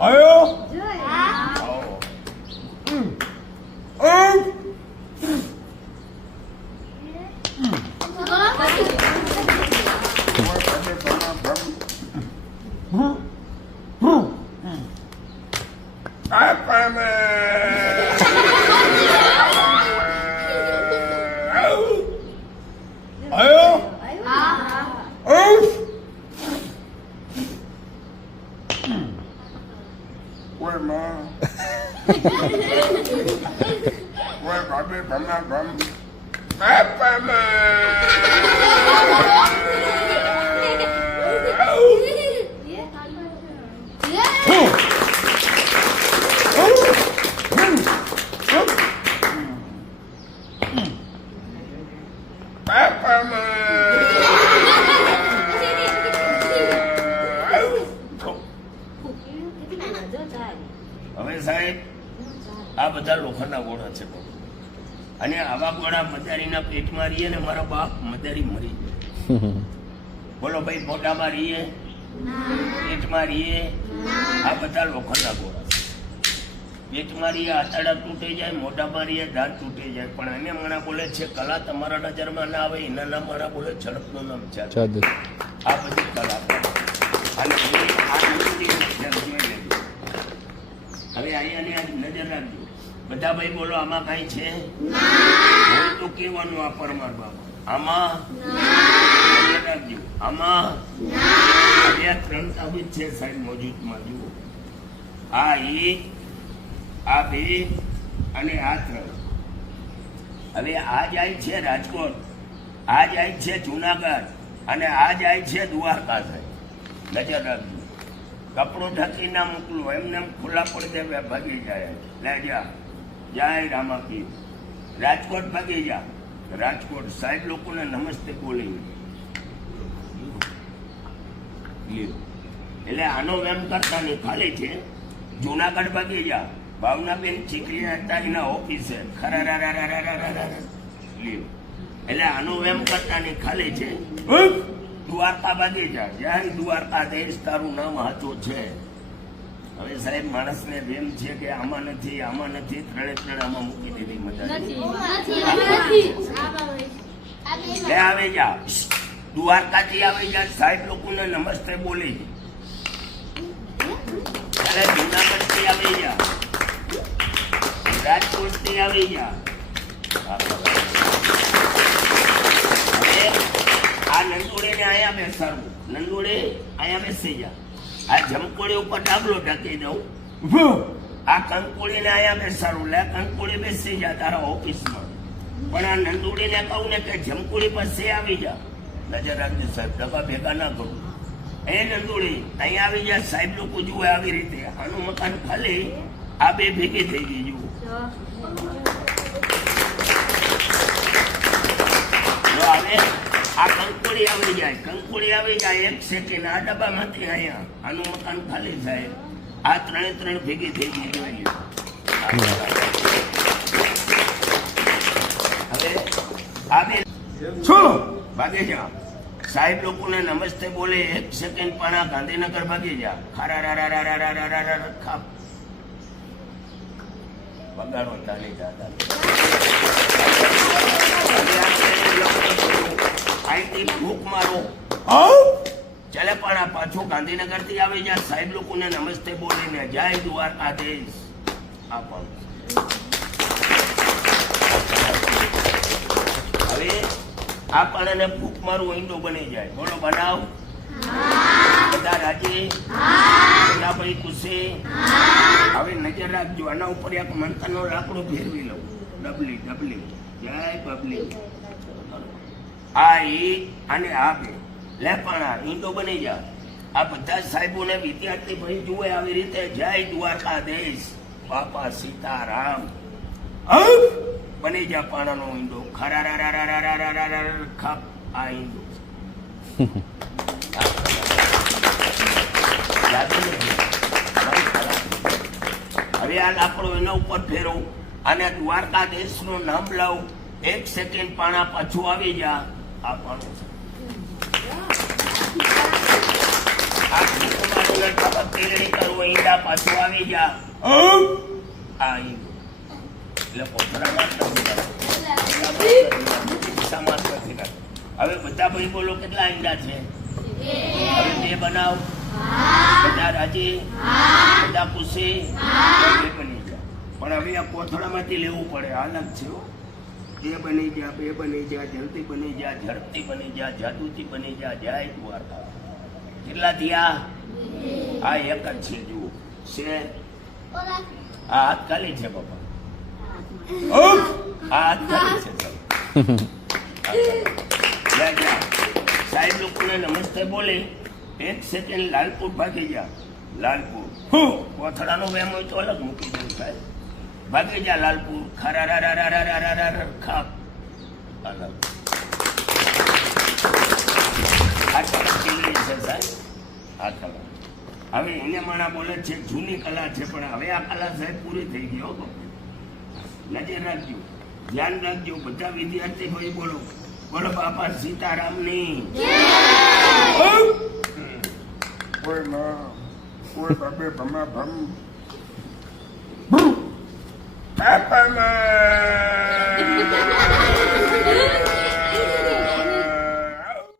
આયો હવે સાહેબ આ બધા લોખંડના ગોળા છે અને આવા ગોળા મદારીના પેટમાં રહીએ ને મારા બાપ મદારી મરી જાય. બોલો ભાઈ, મોઢામાં રહીએ, પેટમાં રહીએ, આ બધા લોખંડના ગોળા છે. પેટમાં રહીએ આંતરડા તૂટી જાય, મોઢામાં રહીએ દાંત તૂટી જાય. પણ એને માણા બોલે છે કલા તમારા નજરમાં ના આવે, એના નામ મારા બોલે ઝડપનું નામ છે. આ બધી કલા અને હવે અહીંયાની નજર રાખજો બધા ભાઈ. બોલો આમાં કઈ છે તો કેવાનું આ પરમાર બાબા આમાં નજર રાખજો. આમાં આ ત્રણ તાબીજ છે સાહેબ મોજૂદમાં. જુઓ, આ એક, આ બે અને આ ત્રણ. હવે આ જાય છે રાજકોટ, આ જાય છે જુનાગઢ અને આ જાય છે દ્વારકા. સાહેબ નજર રાખજો. કપડું ઢકી ના મોકલો, એમને ખુલ્લા પડી દે, ભાગી જાય. લે જા, જય રામાપી. રાજકોટ ભાગી જા. રાજકોટ સાહેબ લોકોને નમસ્તે બોલી એટલે આનો એમ કરતા નહીં, ખાલી છે. જુનાગઢ ભાગી જા, ભાવનાબેન ચીકરી હતા એના ઓફિસે એટલે આનો એમ કરતા નહીં, ખાલી છે. દ્વારકા ભાગી જા, જય દ્વારકા દેશ તારું નામ હાચું છે. હવે સાહેબ માણસને એમ છે કે આમાં નથી, આમાં નથી, ત્રણે ત્રણ આમાં મૂકી દીધી મજા. આવી જા, દ્વારકાથી આવી જા. સાહેબ લોકોને નમસ્તે બોલી. જુનાગઢ થી આવી જા, રાજકોટ થી આવી જા. આ નંદોડે ને અહીંયા બેસાડવું, નંદોડે અહીંયા બેસી જા. આ જમકોડી ઉપર ડાબલો ઢકી દઉં, આ કંકોડી ને અહીંયા બેસાડવું. લે કંકોડી બેસી જા તારા ઓફિસમાં. પણ આ નંદોડી ને કહું ને કે જમકોડી પાસે આવી જા. નજર રાખજો સાહેબ, ડબ્બા ભેગા ના કરું. એ નંદોડી અહીંયા આવી જા. સાહેબ લોકો જુએ આવી રીતે. આનું મકાન ખાલી, આ બે ભેગી થઈ ગઈ. જુઓ, હવે આ કંકોડી આવી જાય, કંકોડી આવી જાય. એક સેકન્ડ આ ડબ્બામાંથી અહીંયા આનું મકાન ખાલી થાય. આ ત્રણે ત્રણ ભેગી થઈ ગઈ. જોઈએ હવે આ બે શું ભાગે જા. સાહેબ લોકોને નમસ્તે બોલે. એક સેકન્ડ પણ આ ગાંધીનગર ભાગી જા. ખાપ બગાડો ચાલી જતા. ભૂખ મારો ચાલે પણ આ પાછું ગાંધીનગર થી આવી જાય. સાહેબ લોકોને નમસ્તે બોલીને જય દ્વારકાધીશ. આ પણ હવે આ પણ ભૂખ મારું ઈંડો બની જાય. બોલો બનાવ. બધા રાજી, બધા ભાઈ ખુશી. હવે નજર રાખજો, આના ઉપર એક મંથનનો લાકડો ફેરવી લઉં. ડબલી ડબલી જય બબલી. આ એક અને આ બે લે પણ આ ઈંડો બની જા. આ બધા સાહેબોને વિદ્યાર્થી ભાઈ જુએ આવી રીતે જય દ્વારકાધીશ બાપા સીતારામ. બની જા પાણાનો ઈંડો. ખાપ આ ઈંડો. હવે આ લાકડો એના ઉપર ફેરવો અને દ્વારકાધીશ નું નામ લાવ. એક સેકન્ડ પાણા પાછું આવી જા. આ પાણું હવે ટપક તીલડી કરવું ઈંડા પાછું આવી જા આ ઈંડું એટલે કોથળામાં જ નથી રાખવું. હવે બધા ભાઈ બોલો કેટલા ઈંડા છે? હવે બે બનાવ. બધા રાજી? બધા ખુશી? બે બની ગયા. પણ હવે આ કોથળામાંથી લેવું પડે, અલગ છે હો. બે બની ગયા, બે બની ગયા, જલ્દી બની ગયા, ઝડપથી બની ગયા, જાદુથી બની ગયા, જય દ્વારકા. કેટલા થયા? આ એક જ છે. જુઓ છે આ હાથ ખાલી છે બાપા, આ હાથ ખાલી છે. સાહેબ લોકોને નમસ્તે બોલે 1 સેકન્ડ લાલપુર ભાગી જા. લાલપુર કોથળાનો વેમ હોય તો અલગ મૂકી દઉં સાહેબ. ભાગી જા લાલપુર. ખરા ખાપ અલગ. આ કલા કેવી છે સાહેબ? આ કલા હવે એને માણા બોલે છે જૂની કલા છે, પણ હવે આ કલા સાહેબ પૂરી થઈ ગઈ. નજર રાખજો, ધ્યાન રાખજો. બધા વિદ્યાર્થી ભાઈ બોલો બોલો બાપા સીતારામની કોઈ માં કોઈ બાબે ભમા ભમ.